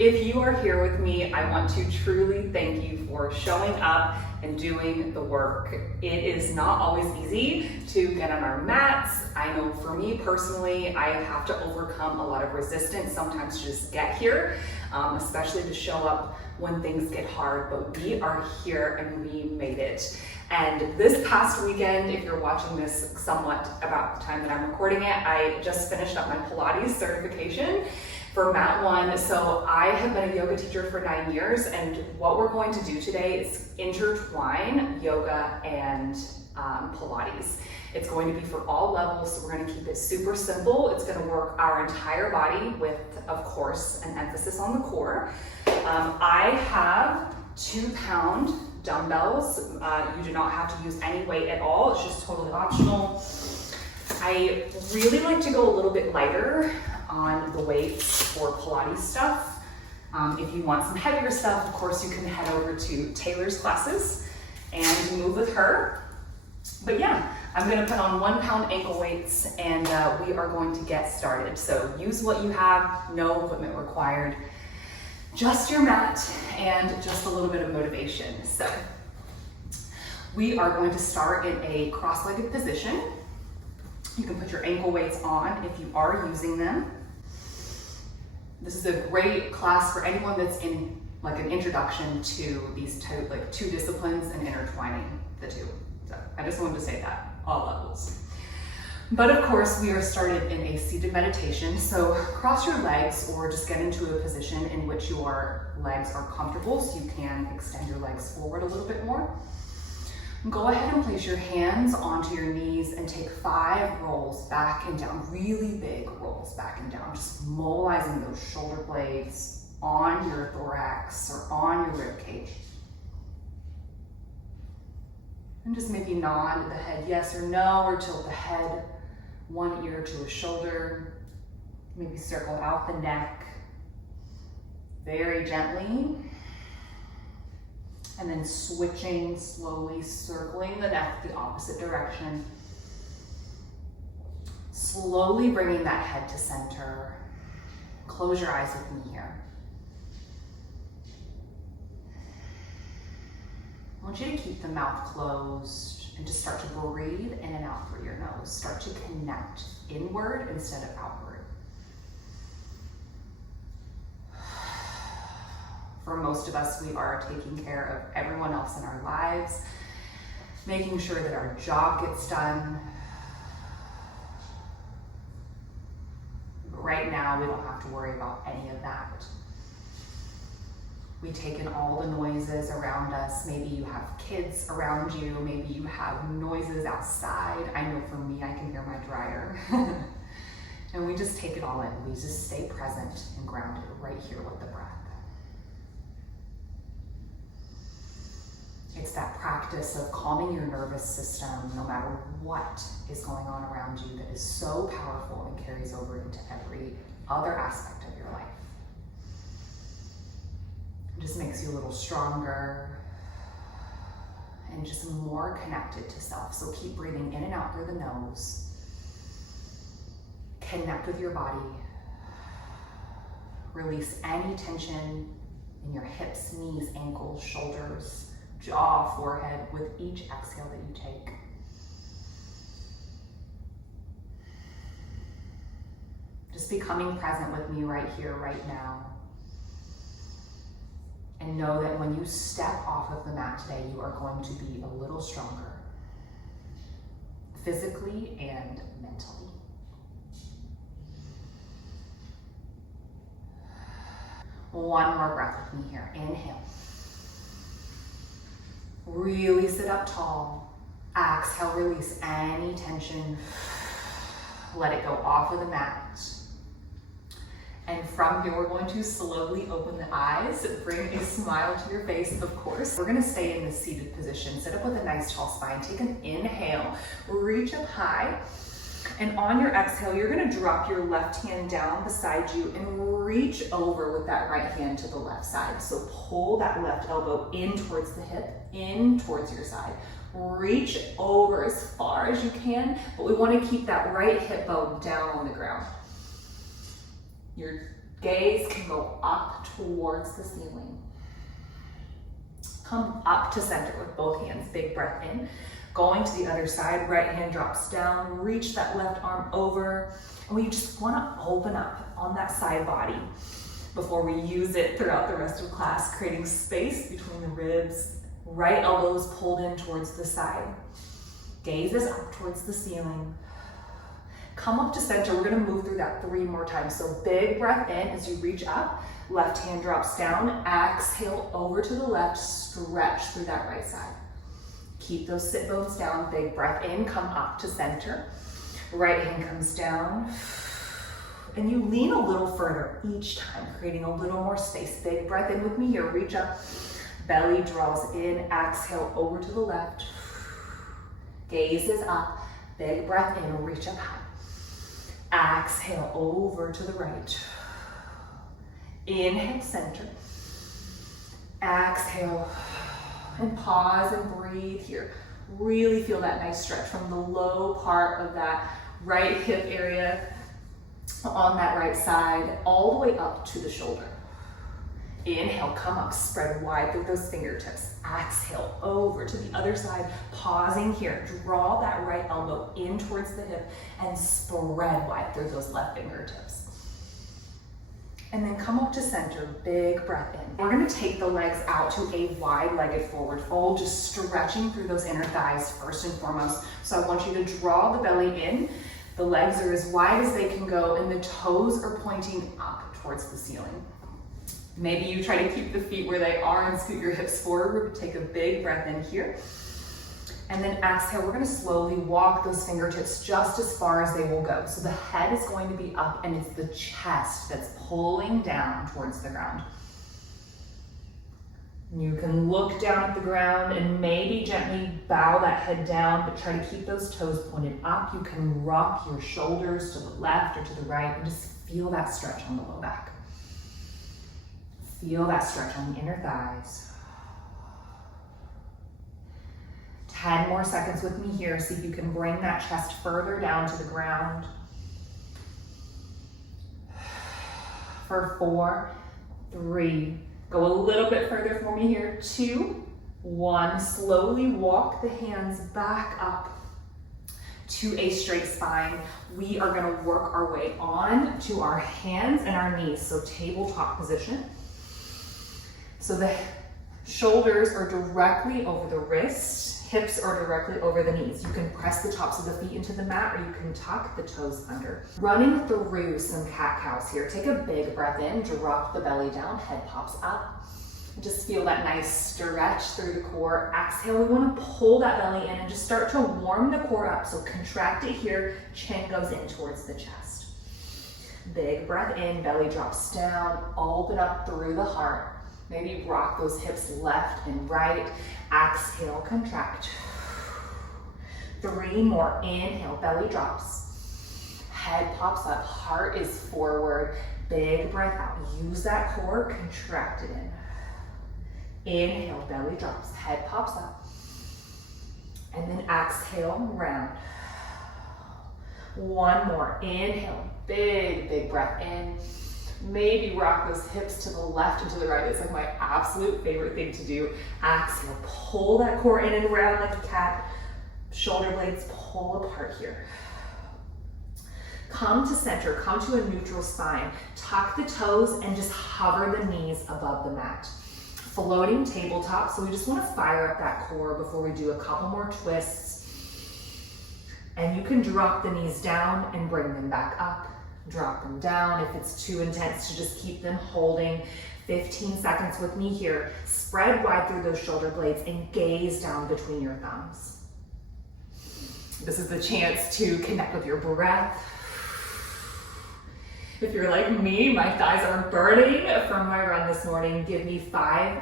If you are here with me, I want to truly thank you for showing up and doing the work. It is not always easy to get on our mats. I know for me personally, I have to overcome a lot of resistance sometimes to just get here, especially to show up when things get hard, but we are here and we made it. And this past weekend, if you're watching this somewhat about the time that I'm recording it, I just finished up my Pilates certification for Mat 1. So I have been a yoga teacher for 9 years, and what we're going to do today is intertwine yoga and Pilates. It's going to be for all levels, so we're going to keep it super simple. It's going to work our entire body with, of course, an emphasis on the core. I have 2-pound dumbbells. You do not have to use any weight at all. It's just totally optional. I really like to go a little bit lighter on the weights for Pilates stuff. If you want some heavier stuff, of course, you can head over to Taylor's classes and move with her. But yeah, I'm gonna put on 1-pound ankle weights and we are going to get started. So use what you have, no equipment required. Just your mat and just a little bit of motivation. So we are going to start in a cross-legged position. You can put your ankle weights on if you are using them. This is a great class for anyone that's in like an introduction to these two disciplines and intertwining the two. So I just wanted to say that, all levels. But of course, we are started in a seated meditation. So cross your legs or just get into a position in which your legs are comfortable so you can extend your legs forward a little bit more. Go ahead and place your hands onto your knees and take 5 rolls back and down, really big rolls back and down, just mobilizing those shoulder blades on your thorax or on your rib cage. And just maybe nod the head yes or no, or tilt the head one ear to a shoulder. Maybe circle out the neck very gently. And then switching, slowly circling the neck the opposite direction. Slowly bringing that head to center. Close your eyes with me here. I want you to keep the mouth closed and just start to breathe in and out through your nose. Start to connect inward instead of outward. For most of us, we are taking care of everyone else in our lives, making sure that our job gets done. But right now, we don't have to worry about any of that. We take in all the noises around us. Maybe you have kids around you. Maybe you have noises outside. I know for me, I can hear my dryer. And we just take it all in. We just stay present and grounded right here with the breath. It's that practice of calming your nervous system no matter what is going on around you that is so powerful and carries over into every other aspect of your life. It just makes you a little stronger and just more connected to self. So keep breathing in and out through the nose. Connect with your body. Release any tension in your hips, knees, ankles, shoulders, jaw, forehead with each exhale that you take. Just becoming present with me right here, right now. And know that when you step off of the mat today, you are going to be a little stronger, physically and mentally. One more breath with me here. Inhale. Really sit up tall. Exhale, release any tension. Let it go off of the mat. And from here, we're going to slowly open the eyes, bring a smile to your face, of course. We're gonna stay in this seated position. Sit up with a nice tall spine. Take an inhale, reach up high. And on your exhale, you're gonna drop your left hand down beside you and reach over with that right hand to the left side. So pull that left elbow in towards the hip, in towards your side. Reach over as far as you can, but we wanna keep that right hip bone down on the ground. Your Gaze can go up towards the ceiling. Come up to center with both hands, big breath in. Going to the other side, right hand drops down, reach that left arm over, and we just wanna open up on that side body before we use it throughout the rest of class, creating space between the ribs, right elbows pulled in towards the side. Gaze is up towards the ceiling. Come up to center. We're gonna move through that 3 more times. So big breath in as you reach up, left hand drops down, exhale over to the left, stretch through that right side. Keep those sit bones down, big breath in, come up to center. Right hand comes down, and you lean a little further each time, creating a little more space. Big breath in with me here, reach up, belly draws in, exhale over to the left. Gaze is up, big breath in, reach up high. Exhale over to the right. Inhale, center. Exhale, and pause and breathe here. Really feel that nice stretch from the low part of that right hip area on that right side, all the way up to the shoulder. Inhale, come up, spread wide through those fingertips. Exhale, over to the other side, pausing here. Draw that right elbow in towards the hip and spread wide through those left fingertips. And then come up to center, big breath in. We're gonna take the legs out to a wide-legged forward fold, just stretching through those inner thighs first and foremost. So I want you to draw the belly in. The legs are as wide as they can go and the toes are pointing up towards the ceiling. Maybe you try to keep the feet where they are and scoot your hips forward. Take a big breath in here. And then exhale, we're gonna slowly walk those fingertips just as far as they will go. So the head is going to be up and it's the chest that's pulling down towards the ground. You can look down at the ground and maybe gently bow that head down, but try to keep those toes pointed up. You can rock your shoulders to the left or to the right and just feel that stretch on the low back. Feel that stretch on the inner thighs. 10 more seconds with me here. See if you can bring that chest further down to the ground. For 4, 3, go a little bit further for me here. 2, 1, slowly walk the hands back up to a straight spine. We are gonna work our way on to our hands and our knees, so tabletop position. So the shoulders are directly over the wrists, hips are directly over the knees. You can press the tops of the feet into the mat or you can tuck the toes under. Running through some cat-cows here. Take a big breath in, drop the belly down, head pops up. Just feel that nice stretch through the core. Exhale, we wanna pull that belly in and just start to warm the core up. So contract it here, chin goes in towards the chest. Big breath in, belly drops down, open up through the heart. Maybe rock those hips left and right. Exhale, contract. 3 more, inhale, belly drops. Head pops up, heart is forward. Big breath out, use that core, contract it in. Inhale, belly drops, head pops up. And then exhale, round. 1 more, inhale, big breath in. Maybe rock those hips to the left and to the right. It's like my absolute favorite thing to do. Exhale, pull that core in and round like a cat. Shoulder blades pull apart here. Come to center, come to a neutral spine. Tuck the toes and just hover the knees above the mat. Floating tabletop, so we just want to fire up that core before we do a couple more twists. And you can drop the knees down and bring them back up. Drop them down if it's too intense to just keep them holding. 15 seconds with me here. Spread wide through those shoulder blades and gaze down between your thumbs. This is the chance to connect with your breath. If you're like me, my thighs are burning from my run this morning. Give me 5,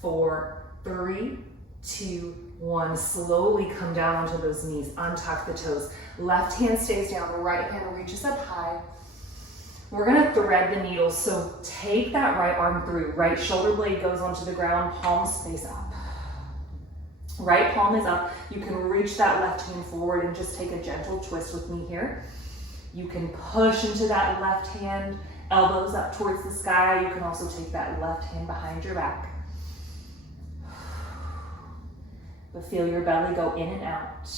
4, 3, 2, 1. Slowly come down onto those knees, untuck the toes. Left hand stays down, the right hand reaches up high. We're gonna thread the needle, so take that right arm through. Right shoulder blade goes onto the ground, palms face up. Right palm is up. You can reach that left hand forward and just take a gentle twist with me here. You can push into that left hand Elbows up towards the sky. You can also take that left hand behind your back. But feel your belly go in and out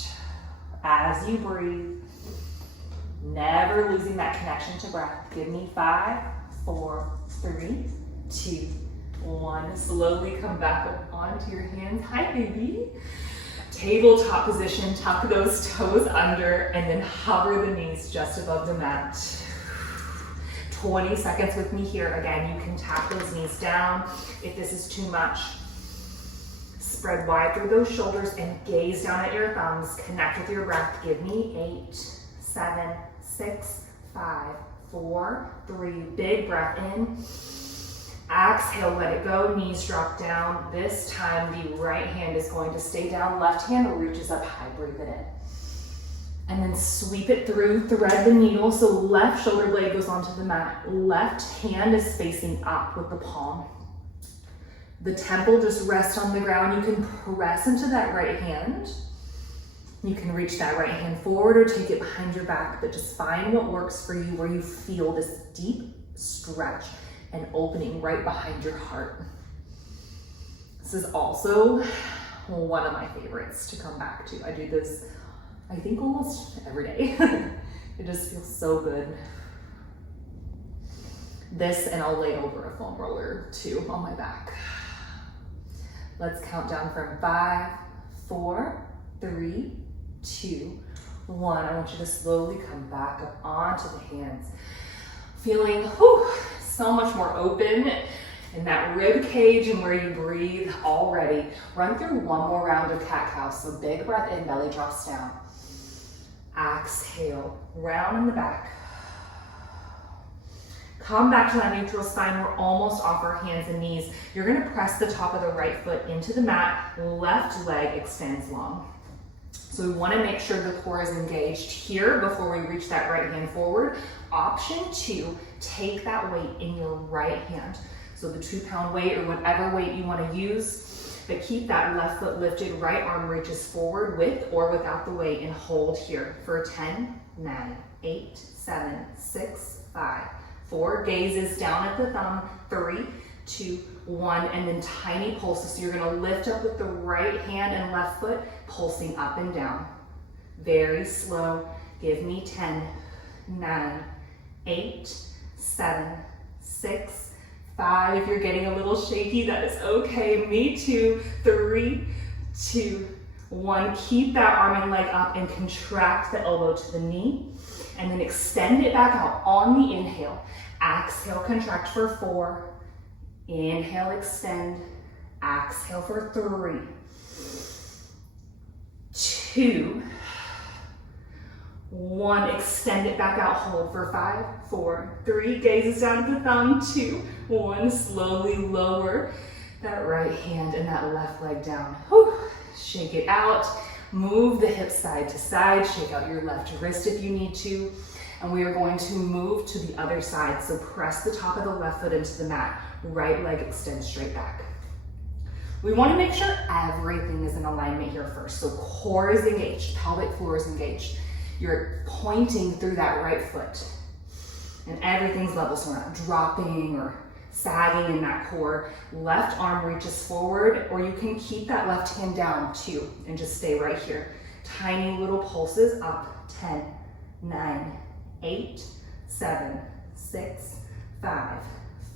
as you breathe. Never losing that connection to breath. Give me 5, 4, 3, 2, 1. Slowly come back up onto your hands. Hi, baby. Tabletop position. Tuck those toes under and then hover the knees just above the mat. 20 seconds with me here. Again, you can tap those knees down if this is too much. Spread wide through those shoulders and gaze down at your thumbs. Connect with your breath. Give me 8, 7, 6, 5, 4, 3. Big breath in. Exhale, let it go. Knees drop down. This time, the right hand is going to stay down. Left hand reaches up high. Breathe it in. And then sweep it through, thread the needle. So left shoulder blade goes onto the mat. Left hand is facing up with the palm. The temple just rests on the ground. You can press into that right hand. You can reach that right hand forward or take it behind your back, but just find what works for you, where you feel this deep stretch and opening right behind your heart. This is also one of my favorites to come back to. I do this, I think, almost every day. It just feels so good. This, and I'll lay over a foam roller too on my back. Let's count down from 5, 4, 3, 2, 1. I want you to slowly come back up onto the hands. Feeling so much more open in that rib cage and where you breathe already. Run through one more round of cat-cow. So big breath in, belly drops down. Exhale, round in the back. Come back to that neutral spine. We're almost off our hands and knees. You're gonna press the top of the right foot into the mat. Left leg extends long. So we wanna make sure the core is engaged here before we reach that right hand forward. Option 2, take that weight in your right hand. So the 2-pound weight or whatever weight you wanna use, but keep that left foot lifted, right arm reaches forward with or without the weight, and hold here for 10, 9, 8, 7, 6, 5, 4, gazes down at the thumb, 3, 2, 1, and then tiny pulses. So you're gonna lift up with the right hand and left foot, pulsing up and down. Very slow. Give me 10, 9, 8, 7, 6, 5. If you're getting a little shaky, that is okay. Me too. 3, 2, 1. Keep that arm and leg up and contract the elbow to the knee. And then extend it back out on the inhale. Exhale, contract for 4. Inhale, extend. Exhale for 3, 2, 1. Extend it back out. Hold for 5, 4, 3. Gazes down at the thumb. 2, 1. Slowly lower that right hand and that left leg down. Whew. Shake it out. Move the hips side to side. Shake out your left wrist if you need to. And we are going to move to the other side. So press the top of the left foot into the mat. Right leg extends straight back. We want to make sure everything is in alignment here first. So core is engaged, pelvic floor is engaged. You're pointing through that right foot. And everything's level, so we're not dropping or sagging in that core. Left arm reaches forward, or you can keep that left hand down too and just stay right here. Tiny little pulses up. 10, 9, 8, 7, 6, 5,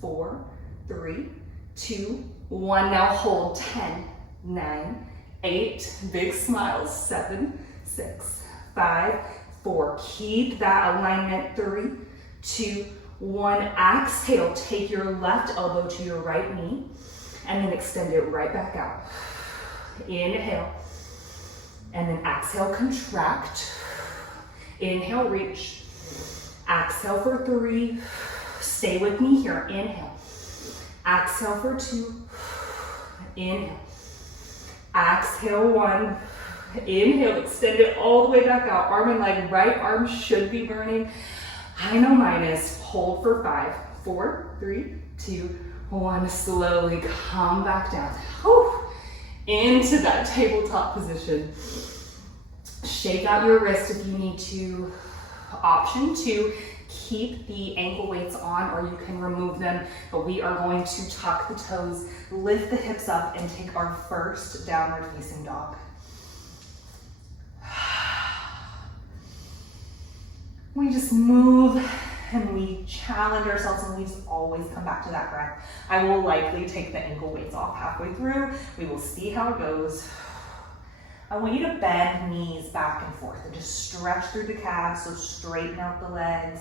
4, 3, 2, 1. Now hold. 10, 9, 8. Big smiles. 7, 6, 5, 4. Keep that alignment. 3, 2, 1. Exhale. Take your left elbow to your right knee and then extend it right back out. Inhale. And then exhale, contract. Inhale, reach. Exhale for 3. Stay with me here. Inhale. Exhale for 2. Inhale. Exhale, 1. Inhale, extend it all the way back out. Arm and leg, right arm should be burning. I know mine is. Hold for 5, 4, 3, 2, 1. Slowly come back down. Whew. Into that tabletop position. Shake out your wrist if you need to. Option 2, keep the ankle weights on or you can remove them, but we are going to tuck the toes, lift the hips up, and take our first downward facing dog. We just move and we challenge ourselves, and we just always come back to that breath. I will likely take the ankle weights off halfway through. We will see how it goes. I want you to bend knees back and forth and just stretch through the calves, so straighten out the legs,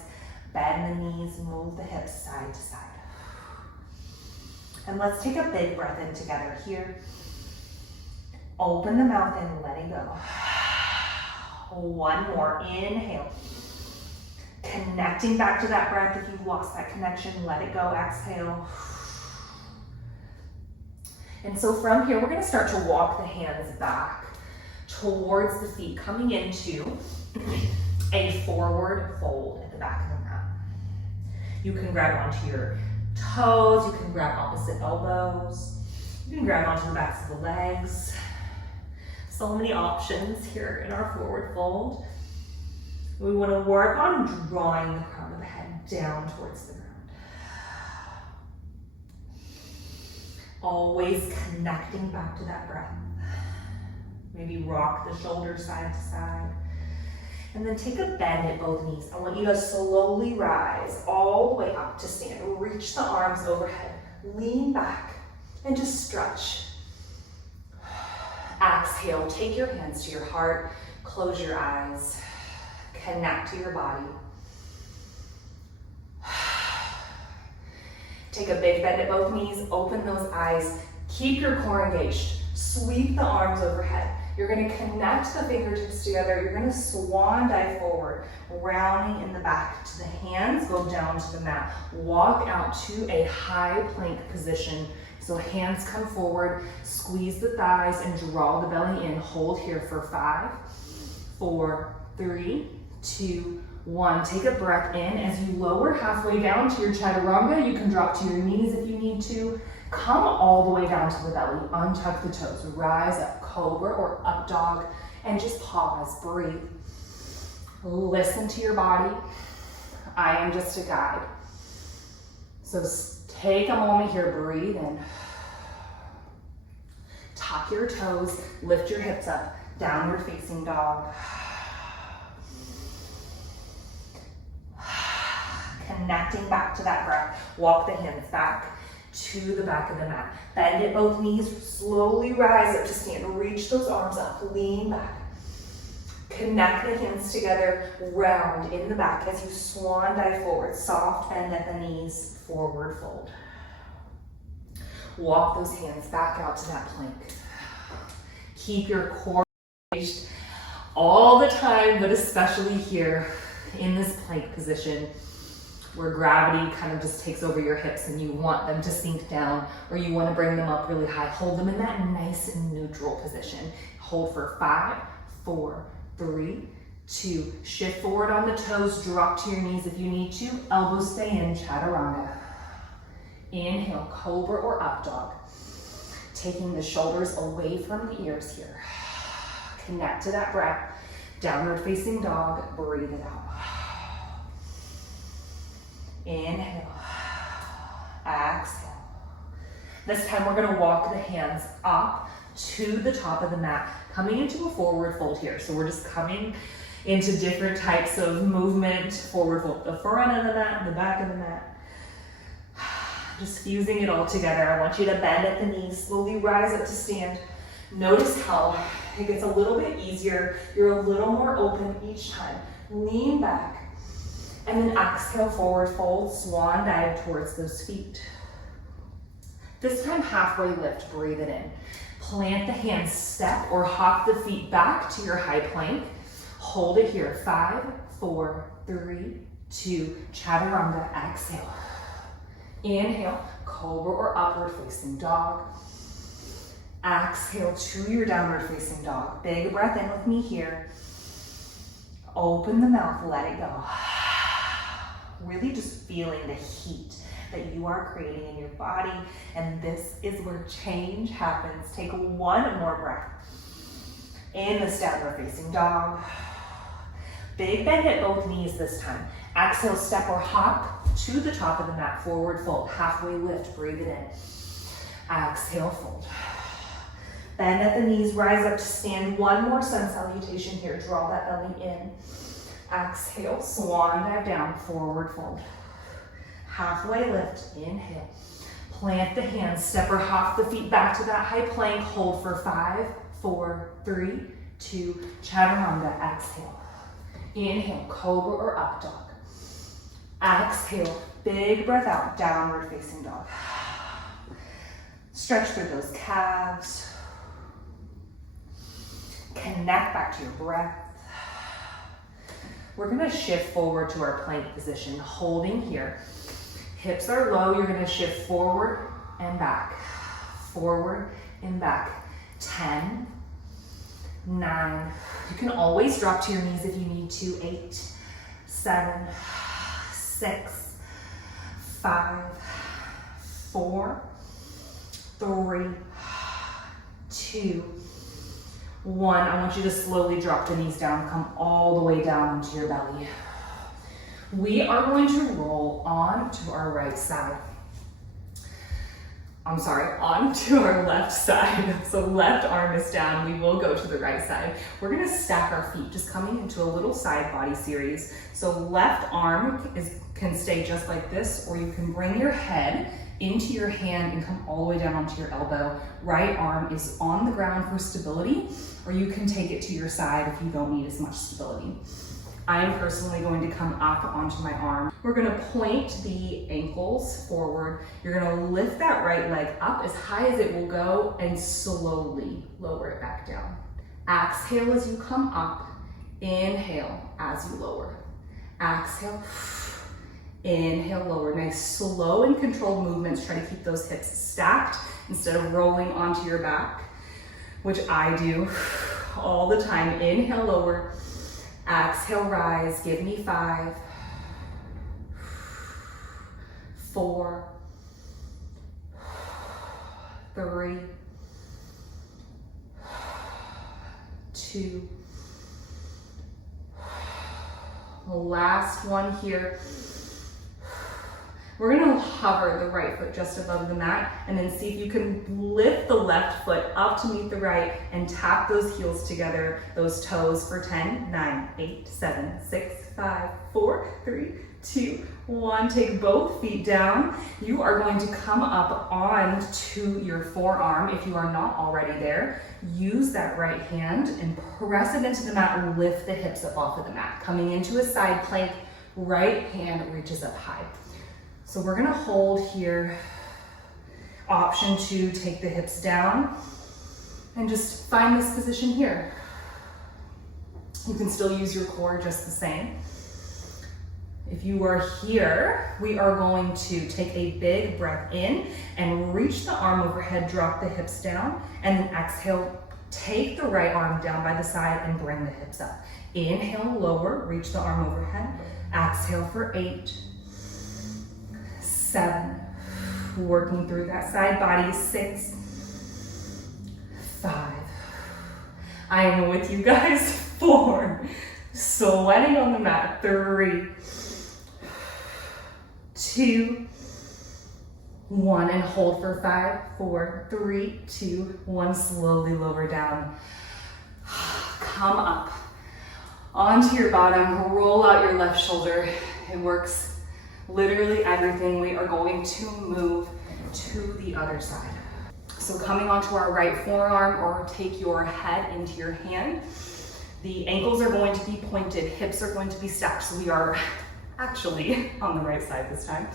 bend the knees, move the hips side to side. And let's take a big breath in together here. Open the mouth and let it go. One more, inhale. Connecting back to that breath. If you've lost that connection, let it go, exhale. And so from here, we're gonna start to walk the hands back towards the feet, coming into a forward fold at the back of the mat. You can grab onto your toes, you can grab opposite elbows, you can grab onto the backs of the legs. So many options here in our forward fold. We want to work on drawing the crown of the head down towards the ground. Always connecting back to that breath. Maybe rock the shoulders side to side. And then take a bend at both knees. I want you to slowly rise all the way up to stand. Reach the arms overhead. Lean back and just stretch. Exhale, take your hands to your heart. Close your eyes. Connect to your body. Take a big bend at both knees, open those eyes, keep your core engaged, sweep the arms overhead. You're gonna connect the fingertips together, you're gonna swan dive forward, rounding in the back to the hands, go down to the mat. Walk out to a high plank position. So hands come forward, squeeze the thighs and draw the belly in. Hold here for 5, 4, 3, 2, 1. Take a breath in. As you lower halfway down to your chaturanga, you can drop to your knees if you need to. Come all the way down to the belly. Untuck the toes. Rise up, cobra or up dog, and just pause. Breathe. Listen to your body. I am just a guide. So take a moment here. Breathe in. Tuck your toes. Lift your hips up. Downward facing dog. Connecting back to that breath. Walk the hands back to the back of the mat. Bend at both knees. Slowly rise up to stand. Reach those arms up. Lean back. Connect the hands together. Round in the back as you swan dive forward. Soft bend at the knees. Forward fold. Walk those hands back out to that plank. Keep your core engaged all the time, but especially here in this plank position, where gravity kind of just takes over your hips and you want them to sink down, or you want to bring them up really high. Hold them in that nice and neutral position. Hold for 5, 4, 3, 2. Shift forward on the toes, drop to your knees if you need to. Elbows stay in, chaturanga. Inhale, cobra or up dog. Taking the shoulders away from the ears here. Connect to that breath. Downward facing dog, breathe it out. Inhale, exhale. This time we're gonna walk the hands up to the top of the mat, coming into a forward fold here. So we're just coming into different types of movement. Forward fold, the front of the mat, the back of the mat. Just fusing it all together. I want you to bend at the knees, slowly rise up to stand. Notice how it gets a little bit easier. You're a little more open each time. Lean back. And then exhale, forward fold, swan dive towards those feet. This time, halfway lift, breathe it in. Plant the hands, step or hop the feet back to your high plank. Hold it here, 5, 4, 3, 2, chaturanga, exhale. Inhale, cobra or upward facing dog. Exhale to your downward facing dog. Big breath in with me here. Open the mouth, let it go. Really just feeling the heat that you are creating in your body. And this is where change happens. Take one more breath. In this downward facing dog. Big bend at both knees this time. Exhale, step or hop to the top of the mat, forward fold, halfway lift, breathe it in. Exhale, fold. Bend at the knees, rise up to stand. One more sun salutation here, draw that belly in. Exhale, swan dive down, forward fold. Halfway lift, inhale. Plant the hands, step or hop the feet back to that high plank, hold for 5, 4, 3, 2, chaturanga, exhale. Inhale, cobra or up dog. Exhale, big breath out, downward facing dog. Stretch through those calves. Connect back to your breath. We're gonna shift forward to our plank position, holding here. Hips are low, you're gonna shift forward and back. Forward and back. 10, 9. You can always drop to your knees if you need to. 8, 7, 6, 5, 4, 3, 2, 1. I want you to slowly drop the knees down, come all the way down onto your belly. We are going to roll on to our right side. I'm sorry, on to our left side. So left arm is down, we will go to the right side. We're gonna stack our feet, just coming into a little side body series. So left arm can stay just like this, or you can bring your head into your hand and come all the way down onto your elbow. Right arm is on the ground for stability, or you can take it to your side if you don't need as much stability. I am personally going to come up onto my arm. We're gonna point the ankles forward. You're gonna lift that right leg up as high as it will go and slowly lower it back down. Exhale as you come up, inhale as you lower. Exhale, inhale, lower. Nice slow and controlled movements. Try to keep those hips stacked instead of rolling onto your back, which I do all the time. Inhale, lower. Exhale, rise. Give me 5, 4, 3, 2. Last one here. We're gonna hover the right foot just above the mat and then see if you can lift the left foot up to meet the right and tap those heels together, those toes for 10, 9, 8, 7, 6, 5, 4, 3, 2, 1. Take both feet down. You are going to come up onto your forearm. If you are not already there, use that right hand and press it into the mat and lift the hips up off of the mat. Coming into a side plank, right hand reaches up high. So we're gonna hold here. Option to take the hips down and just find this position here. You can still use your core just the same. If you are here, we are going to take a big breath in and reach the arm overhead, drop the hips down, and then exhale, take the right arm down by the side and bring the hips up. Inhale, lower, reach the arm overhead. Exhale for 8, 7, working through that side body, 6, 5. I am with you guys, 4, sweating on the mat, 3, 2, 1, and hold for 5, 4, 3, 2, 1, slowly lower down. Come up onto your bottom, roll out your left shoulder. It works literally everything. We are going to move to the other side. So coming onto our right forearm, or take your head into your hand. The ankles are going to be pointed, hips are going to be stacked. So we are actually on the right side this time.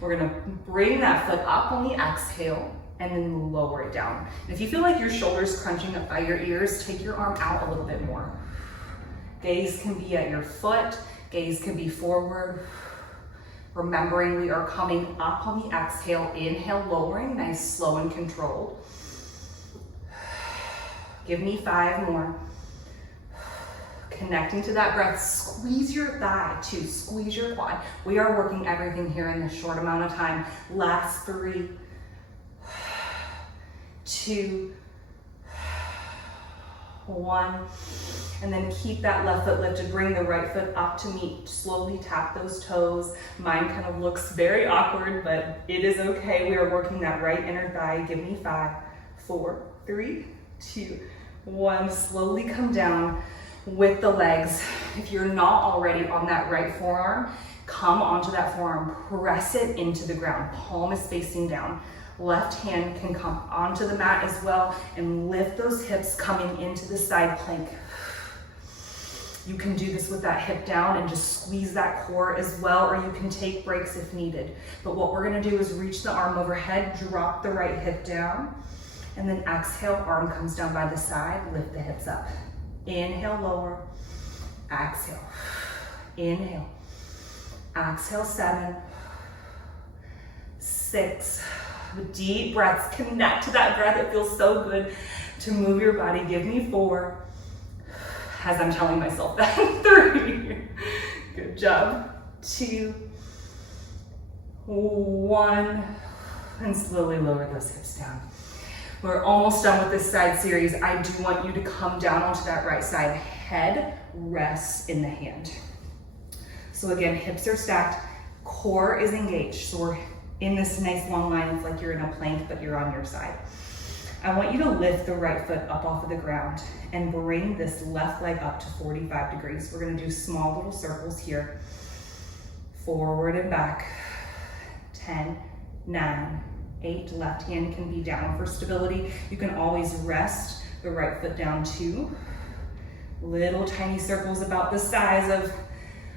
We're gonna bring that foot up on the exhale and then lower it down. And if you feel like your shoulder's crunching up by your ears, take your arm out a little bit more. Gaze can be at your foot, gaze can be forward. Remembering we are coming up on the exhale, inhale, lowering, nice, slow and controlled. Give me 5 more. Connecting to that breath, squeeze your thigh too, squeeze your quad. We are working everything here in this short amount of time. Last 3, 2, 1. And then keep that left foot lifted, bring the right foot up to meet, slowly tap those toes. Mine kind of looks very awkward, but it is okay. We are working that right inner thigh. Give me 5, 4, 3, 2, 1. Slowly come down with the legs. If you're not already on that right forearm, come onto that forearm, press it into the ground. Palm is facing down. Left hand can come onto the mat as well and lift those hips coming into the side plank. You can do this with that hip down and just squeeze that core as well, or you can take breaks if needed. But what we're gonna do is reach the arm overhead, drop the right hip down, and then exhale, arm comes down by the side, lift the hips up. Inhale, lower, exhale. Inhale, exhale, 7, 6. Deep breaths, connect to that breath. It feels so good to move your body. Give me 4. As I'm telling myself that. 3, good job. 2, 1, and slowly lower those hips down. We're almost done with this side series. I do want you to come down onto that right side. Head rests in the hand. So again, hips are stacked, core is engaged. So we're in this nice long line. It's like you're in a plank, but you're on your side. I want you to lift the right foot up off of the ground and bring this left leg up to 45 degrees. We're gonna do small little circles here. Forward and back. 10, 9, 8. Left hand can be down for stability. You can always rest the right foot down too. Little tiny circles about the size of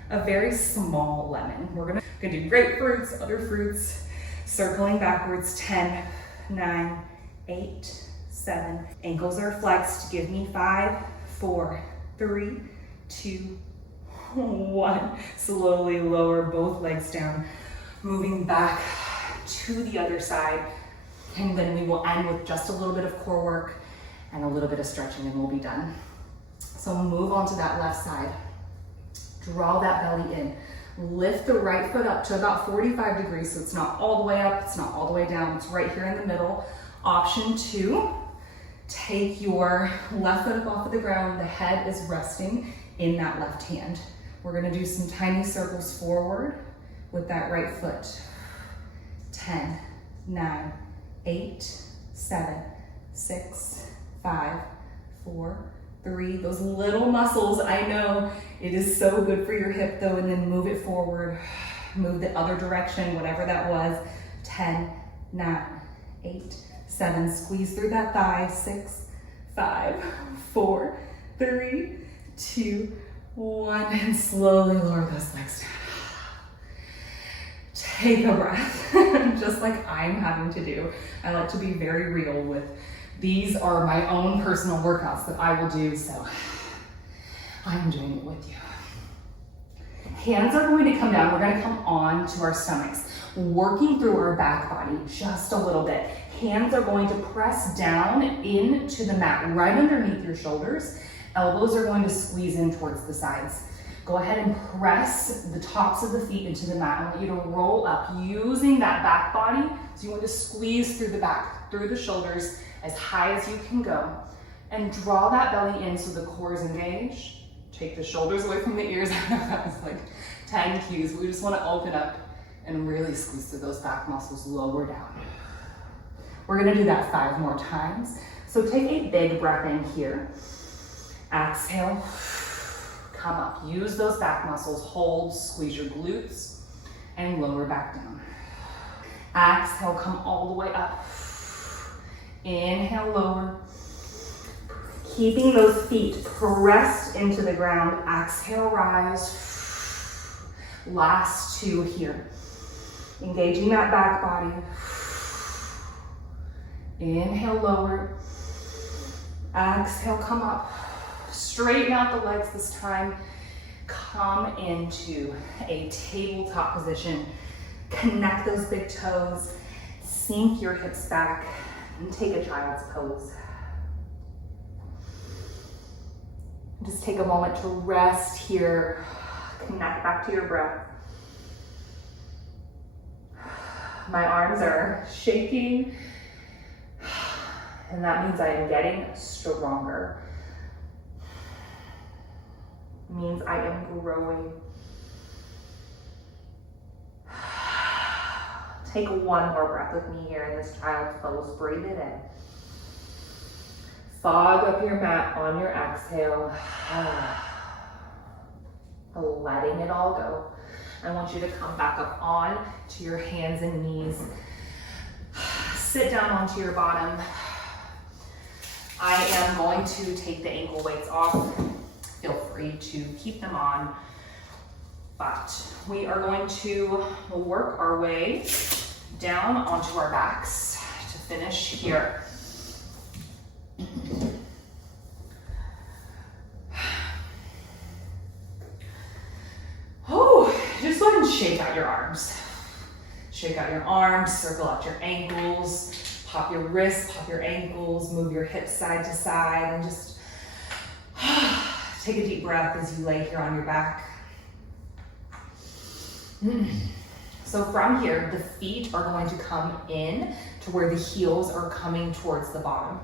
a very small lemon. We're gonna do grapefruits, other fruits, circling backwards. 10, 9, 8, 7. Ankles are flexed. Give me 5, 4, 3, 2, 1. Slowly lower both legs down, moving back to the other side. And then we will end with just a little bit of core work and a little bit of stretching and we'll be done. So move on to that left side. Draw that belly in. Lift the right foot up to about 45 degrees, so it's not all the way up, it's not all the way down, it's right here in the middle. Option 2, take your left foot up off of the ground, the head is resting in that left hand. We're gonna do some tiny circles forward with that right foot. 10, 9, 8, 7, 6, 5, 4, 3. Those little muscles, I know it is so good for your hip though, and then move it forward, move the other direction, whatever that was. 10, 9, 8, 7, squeeze through that thigh. 6, 5, 4, 3, 2, 1, and slowly lower those legs down. Take a breath, just like I'm having to do. I like to be very real with these are my own personal workouts that I will do, so I'm doing it with you. Hands are going to come down. We're going to come on to our stomachs, working through our back body just a little bit. Hands are going to press down into the mat right underneath your shoulders. Elbows are going to squeeze in towards the sides. Go ahead and press the tops of the feet into the mat. I want you to roll up using that back body. So you want to squeeze through the back, through the shoulders, as high as you can go. And draw that belly in so the core is engaged. Take the shoulders away from the ears. I know that was like 10 cues. We just want to open up and really squeeze through those back muscles lower down. We're going to do that 5 more times. So take a big breath in here. Exhale. Come up. Use those back muscles. Hold. Squeeze your glutes and lower back down. Exhale. Come all the way up. Inhale, lower. Keeping those feet pressed into the ground. Exhale, rise. Last 2 here. Engaging that back body. Inhale, lower. Exhale, come up. Straighten out the legs this time. Come into a tabletop position. Connect those big toes. Sink your hips back and take a child's pose. Just take a moment to rest here. Connect back to your breath. My arms are shaking, and that means I am getting stronger. It means I am growing. Take one more breath with me here in this child's pose. Breathe it in. Fog up your mat on your exhale. Letting it all go. I want you to come back up on to your hands and knees. Sit down onto your bottom. I am going to take the ankle weights off. Feel free to keep them on. But we are going to work our way down onto our backs to finish here. Oh, just go ahead and shake out your arms. Shake out your arms, circle out your ankles, pop your wrists, pop your ankles, move your hips side to side, and just take a deep breath as you lay here on your back. So from here, the feet are going to come in to where the heels are coming towards the bottom.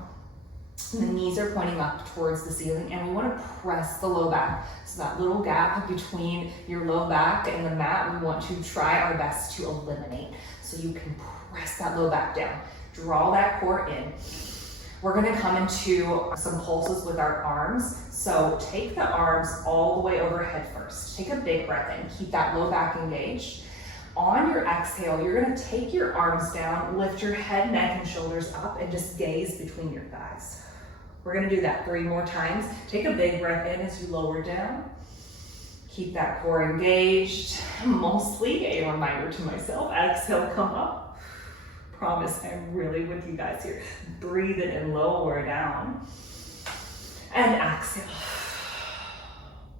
The knees are pointing up towards the ceiling, and we want to press the low back. So that little gap between your low back and the mat, we want to try our best to eliminate. So you can press that low back down. Draw that core in. We're going to come into some pulses with our arms. So take the arms all the way overhead first. Take a big breath in. Keep that low back engaged. On your exhale, you're going to take your arms down, lift your head, neck, and shoulders up, and just gaze between your thighs. We're going to do that 3 more times. Take a big breath in as you lower down. Keep that core engaged. Mostly a reminder to myself, exhale, come up. Promise I'm really with you guys here. Breathe it and lower down. And exhale.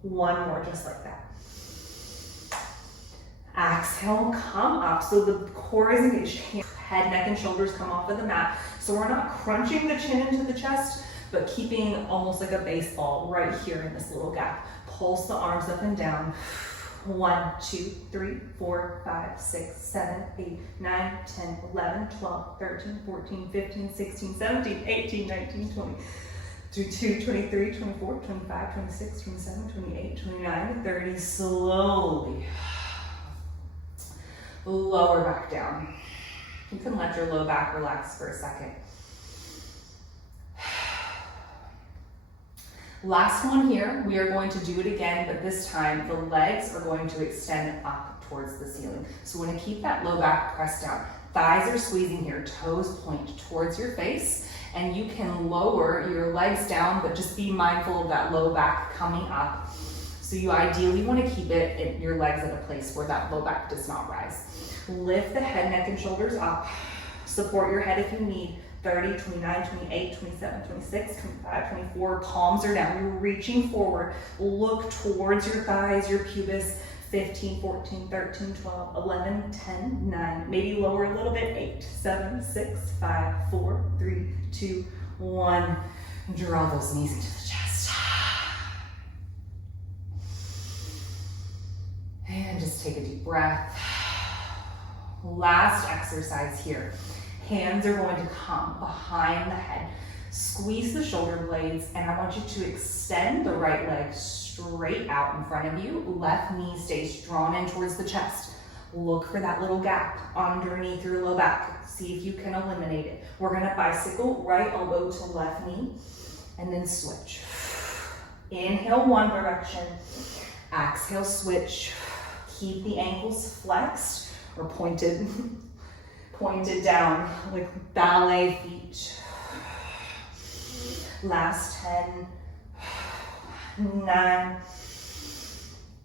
1 more, just like that. Exhale, come up. So the core is engaged. Head, neck, and shoulders come off of the mat. So we're not crunching the chin into the chest, but keeping almost like a baseball right here in this little gap. Pulse the arms up and down. 1, 2, 3, 4, 5, 6, 7, 8, 9, 10, 11, 12, 13, 14, 15, 16, 17, 18, 19, 20. 22, 23, 24, 25, 26, 27, 28, 29, 30. Slowly lower back down. You can let your low back relax for a second. Last one here, we are going to do it again, but this time the legs are going to extend up towards the ceiling. So we're going to keep that low back pressed down. Thighs are squeezing here, toes point towards your face, and you can lower your legs down, but just be mindful of that low back coming up. So you ideally want to keep your legs at a place where that low back does not rise. Lift the head, neck, and shoulders up. Support your head if you need. 30, 29, 28, 27, 26, 25, 24. Palms are down. You're reaching forward. Look towards your thighs, your pubis. 15, 14, 13, 12, 11, 10, 9. Maybe lower a little bit. 8, 7, 6, 5, 4, 3, 2, 1. Draw those knees into the chest. And just take a deep breath. Last exercise here. Hands are going to come behind the head. Squeeze the shoulder blades, and I want you to extend the right leg straight out in front of you. Left knee stays drawn in towards the chest. Look for that little gap underneath your low back. See if you can eliminate it. We're gonna bicycle right elbow to left knee, and then switch. Inhale one direction, exhale switch. Keep the ankles flexed or pointed down like ballet feet. Last 10, 9,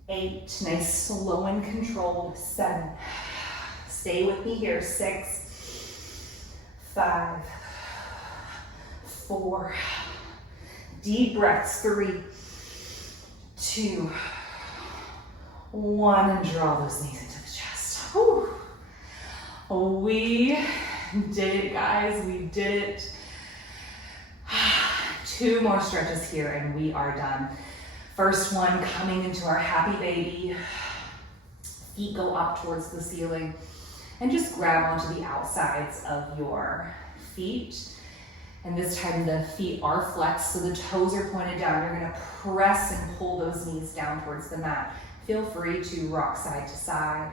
8, nice, slow and controlled. 7, stay with me here. 6, 5, 4, deep breaths. 3, 2, 1, and draw those knees into the chest. Whew. We did it, guys. We did it. 2 more stretches here and we are done. First one, coming into our happy baby. Feet go up towards the ceiling and just grab onto the outsides of your feet. And this time the feet are flexed, so the toes are pointed down. You're gonna press and pull those knees down towards the mat. Feel free to rock side to side.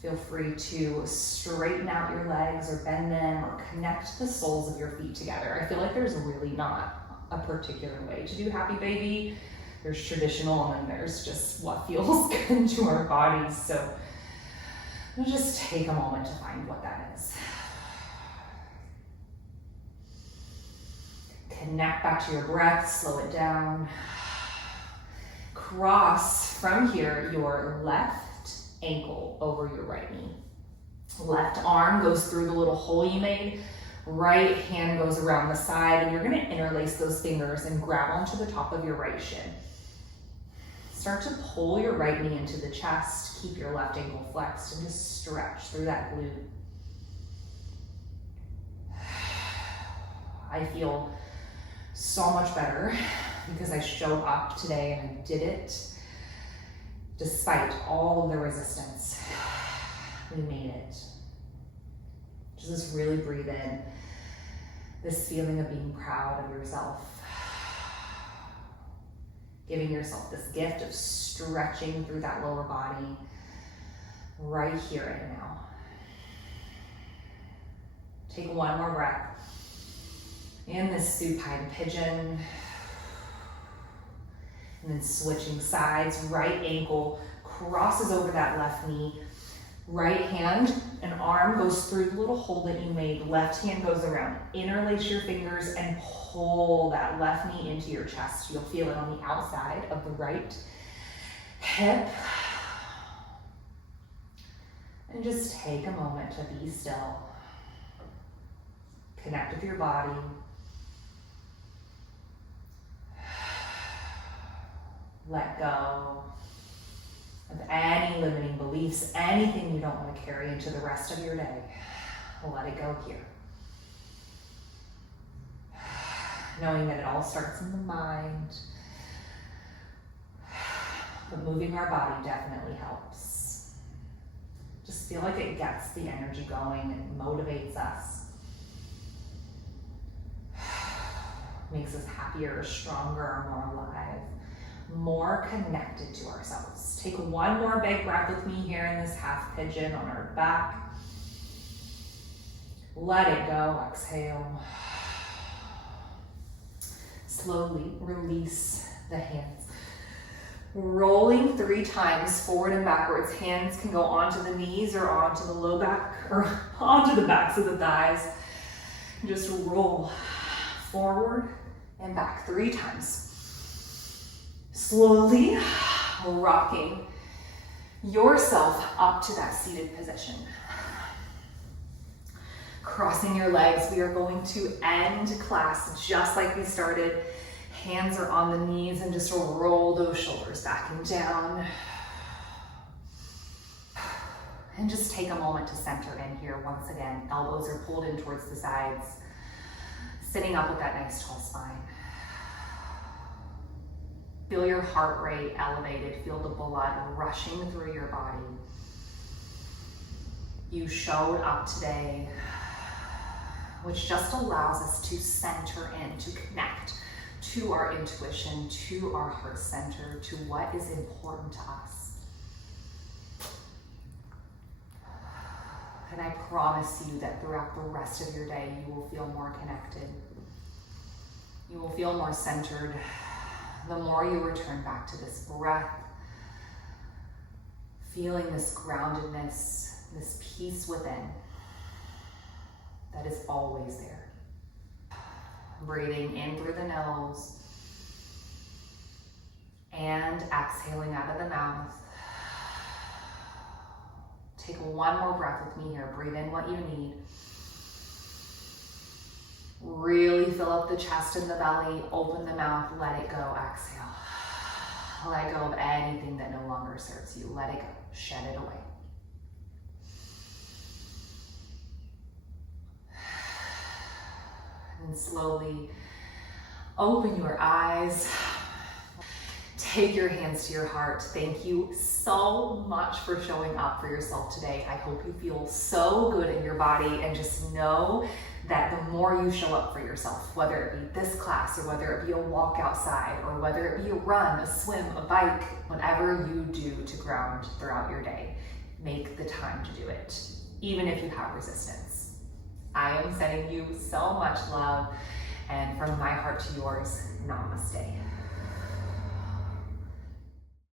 Feel free to straighten out your legs or bend them or connect the soles of your feet together. I feel like there's really not a particular way to do happy baby. There's traditional and then there's just what feels good to our bodies. So we'll just take a moment to find what that is. Connect back to your breath, slow it down. Cross from here your left ankle over your right knee. Left arm goes through the little hole you made. Right hand goes around the side, and you're gonna interlace those fingers and grab onto the top of your right shin. Start to pull your right knee into the chest. Keep your left ankle flexed and just stretch through that glute. I feel so much better because I showed up today and I did it despite all of the resistance. We made it. Just really breathe in this feeling of being proud of yourself. Giving yourself this gift of stretching through that lower body right here and now. Take one more breath. In this supine pigeon. And then switching sides, right ankle crosses over that left knee. Right hand and arm goes through the little hole that you made. Left hand goes around. Interlace your fingers and pull that left knee into your chest. You'll feel it on the outside of the right hip. And just take a moment to be still. Connect with your body. Let go of any limiting beliefs, anything you don't want to carry into the rest of your day. Let it go here. Knowing that it all starts in the mind, but moving our body definitely helps. Just feel like it gets the energy going and motivates us. Makes us happier, stronger, more alive. More connected to ourselves. Take one more big breath with me here in this half pigeon on our back. Let it go, exhale. Slowly release the hands. Rolling 3 times forward and backwards. Hands can go onto the knees or onto the low back or onto the backs of the thighs. Just roll forward and back 3 times. Slowly rocking yourself up to that seated position. Crossing your legs, we are going to end class just like we started. Hands are on the knees and just roll those shoulders back and down. And just take a moment to center in here once again. Elbows are pulled in towards the sides. Sitting up with that nice tall spine. Feel your heart rate elevated. Feel the blood rushing through your body. You showed up today, which just allows us to center in, to connect to our intuition, to our heart center, to what is important to us. And I promise you that throughout the rest of your day, you will feel more connected. You will feel more centered. The more you return back to this breath, feeling this groundedness, this peace within that is always there. Breathing in through the nose and exhaling out of the mouth. Take one more breath with me here. Breathe in what you need. Really fill up the chest and the belly, open the mouth, let it go, exhale. Let go of anything that no longer serves you. Let it go, shed it away. And slowly open your eyes. take your hands to your heart. Thank you so much for showing up for yourself today. I hope you feel so good in your body, and just know that the more you show up for yourself, whether it be this class or whether it be a walk outside or whether it be a run, a swim, a bike, whatever you do to ground throughout your day, make the time to do it, even if you have resistance. I am sending you so much love, and from my heart to yours, namaste.